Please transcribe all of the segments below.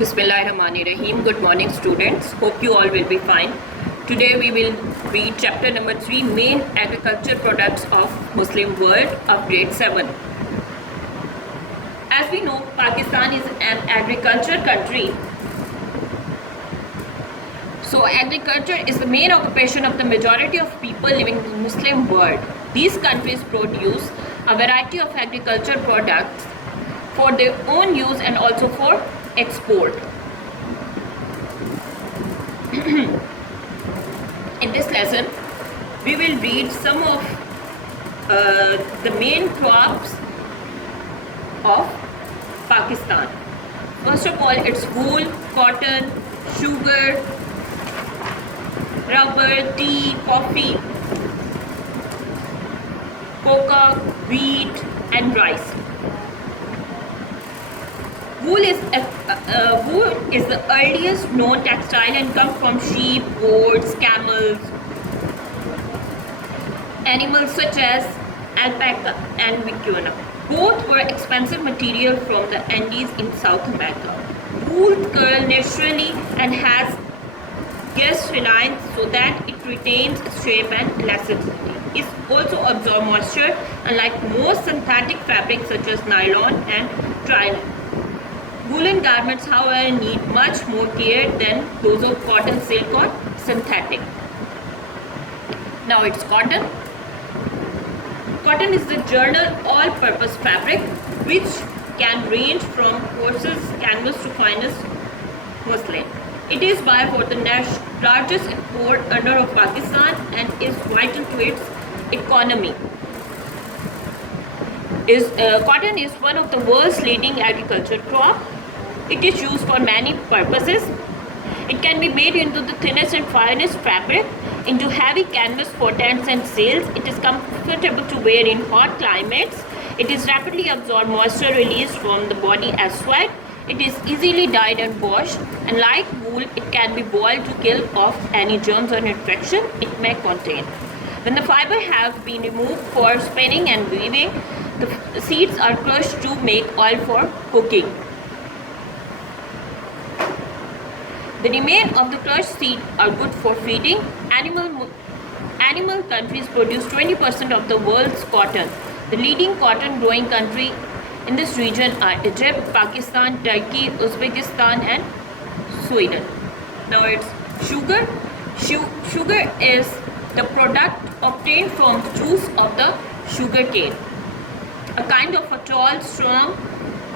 Bismillahirrahmanirrahim. Good morning, students. Hope you all will be fine. Today we will read chapter number 3, Main Agriculture Products of Muslim World of grade 7. As we know, Pakistan is an agriculture country. So agriculture is the main occupation of the majority of people living in the Muslim world. These countries produce a variety of agriculture products for their own use and also for export. In this lesson, we will read some of the main crops of Pakistan. First of all, it's wool, cotton, sugar, rubber, tea, coffee, cocoa, wheat, and rice. Wool is the earliest known textile and comes from sheep, goats, camels, animals such as alpaca and vicuna. Both were expensive material from the Andes in South America. Wool curls naturally and has gas reliance so that it retains its shape and elasticity. It also absorbs moisture, unlike most synthetic fabrics such as nylon and trilon. Woolen garments, however, need much more care than those of cotton, silk, or synthetic. Now it's cotton. Cotton is the general all-purpose fabric which can range from coarsest canvas to finest muslin. It is by far the largest import earner of Pakistan and is vital to its economy. Cotton is one of the world's leading agriculture crop. It is used for many purposes. It can be made into the thinnest and finest fabric, into heavy canvas for tents and sails. It is comfortable to wear in hot climates. It is rapidly absorb moisture released from the body as sweat. It is easily dyed and washed, and like wool, it can be boiled to kill off any germs or infection it may contain. When the fiber has been removed for spinning and weaving, the seeds are crushed to make oil for cooking. The remains of the crushed seed are good for feeding. Animal countries produce 20% of the world's cotton. The leading cotton growing country in this region are Egypt, Pakistan, Turkey, Uzbekistan, and Sweden. Now it's sugar. Sugar is the product obtained from the juice of the sugar cane, a kind of a tall, strong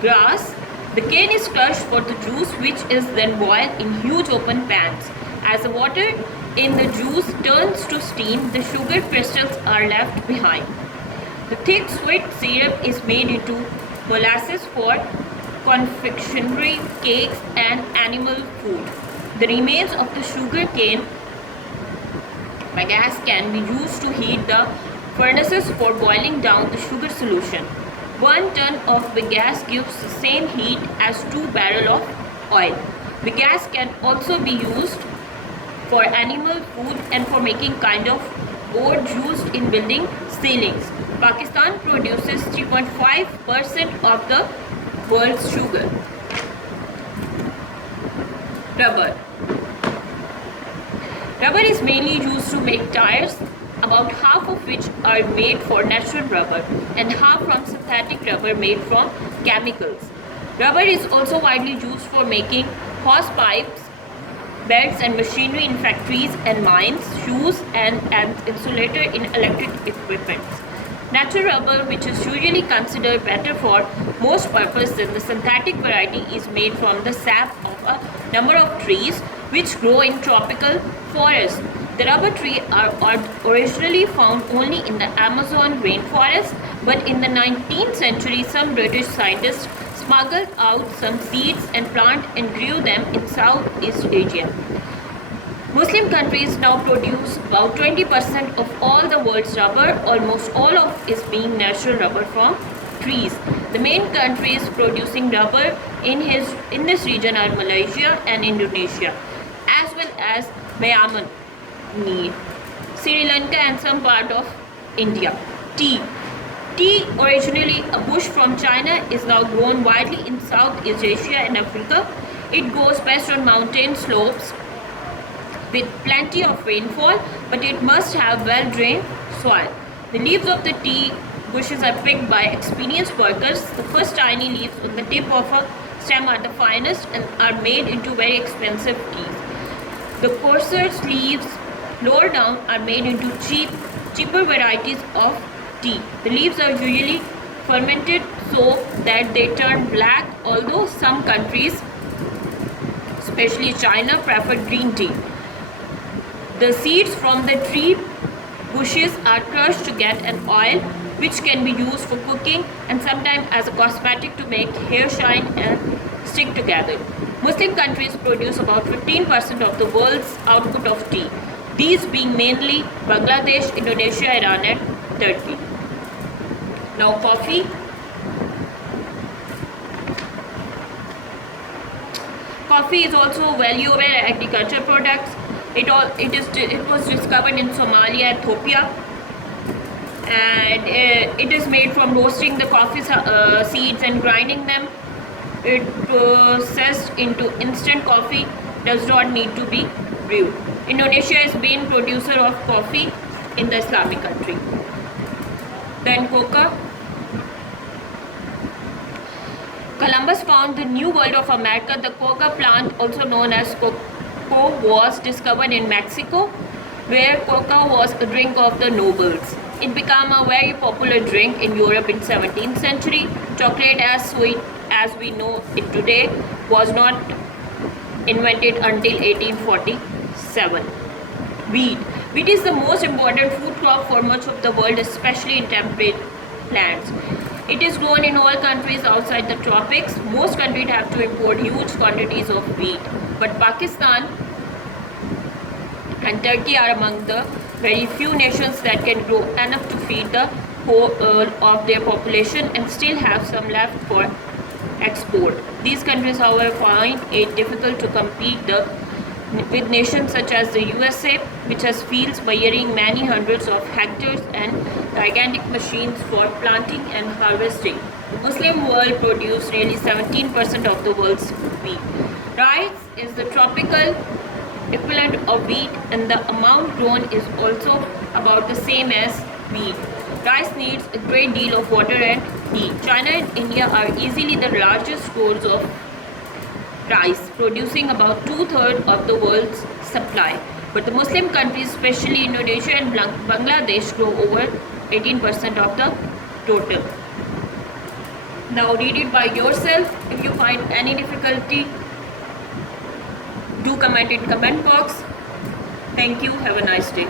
grass. The cane is crushed for the juice, which is then boiled in huge open pans. As the water in the juice turns to steam, the sugar crystals are left behind. The thick sweet syrup is made into molasses for confectionery, cakes, and animal food. The remains of the sugar cane bagasse can be used to heat the furnaces for boiling down the sugar solution. 1 ton of bagasse gives the same heat as 2 barrels of oil. Bagasse can also be used for animal food and for making kind of board used in building ceilings. Pakistan produces 3.5% of the world's sugar. Rubber. Rubber is mainly used to make tires, about half of which are made for natural rubber and half from synthetic rubber made from chemicals. Rubber is also widely used for making hose pipes, belts and machinery in factories and mines, shoes and an insulator in electric equipment. Natural rubber, which is usually considered better for most purposes than the synthetic variety, is made from the sap of a number of trees which grow in tropical forests. The rubber trees are originally found only in the Amazon rainforest, but in the 19th century, some British scientists smuggled out some seeds and plant and grew them in Southeast Asia. Muslim countries now produce about 20% of all the world's rubber. Almost all of it is being natural rubber from trees. The main countries producing rubber in this region are Malaysia and Indonesia, as well as Myanmar, Sri Lanka, and some part of India. Tea. Tea, originally a bush from China, is now grown widely in Southeast Asia and Africa. It grows best on mountain slopes with plenty of rainfall, but it must have well-drained soil. The leaves of the tea bushes are picked by experienced workers. The first tiny leaves on the tip of a stem are the finest and are made into very expensive teas. The coarser leaves lower down are made into cheaper varieties of tea. The leaves are usually fermented so that they turn black, although some countries, especially China, prefer green tea. The seeds from the tree bushes are crushed to get an oil which can be used for cooking and sometimes as a cosmetic to make hair shine and stick together. Muslim countries produce about 15% of the world's output of tea, these being mainly Bangladesh, Indonesia, Iran and Turkey. Now coffee. Coffee is also value-aware agriculture products. It was discovered in Somalia, Ethiopia, and it is made from roasting the coffee seeds and grinding them. It processed into instant coffee, does not need to be brewed. Indonesia is main producer of coffee in the Islamic country. Then coca. Columbus found the New World of America. The coca plant, also known as cocoa, was discovered in Mexico, where coca was a drink of the nobles. It became a very popular drink in Europe in 17th century. Chocolate as sweet as we know it today was not invented until 1847. Wheat. Wheat is the most important food crop for much of the world, especially in temperate lands. It is grown in all countries outside the tropics. Most countries have to import huge quantities of wheat, but Pakistan and Turkey are among the very few nations that can grow enough to feed the whole of their population and still have some left for export. These countries, however, find it difficult to compete with nations such as the USA, which has fields measuring many hundreds of hectares and gigantic machines for planting and harvesting. The Muslim world produces nearly 17% of the world's wheat. Rice is the tropical equivalent of wheat, and the amount grown is also about the same as wheat. Rice needs a great deal of water and heat. China and India are easily the largest growers of rice, producing about 2/3 of the world's supply. But the Muslim countries, especially Indonesia and Bangladesh, grow over 18% of the total. Now read it by yourself. If you find any difficulty, do comment in comment box. Thank you. Have a nice day.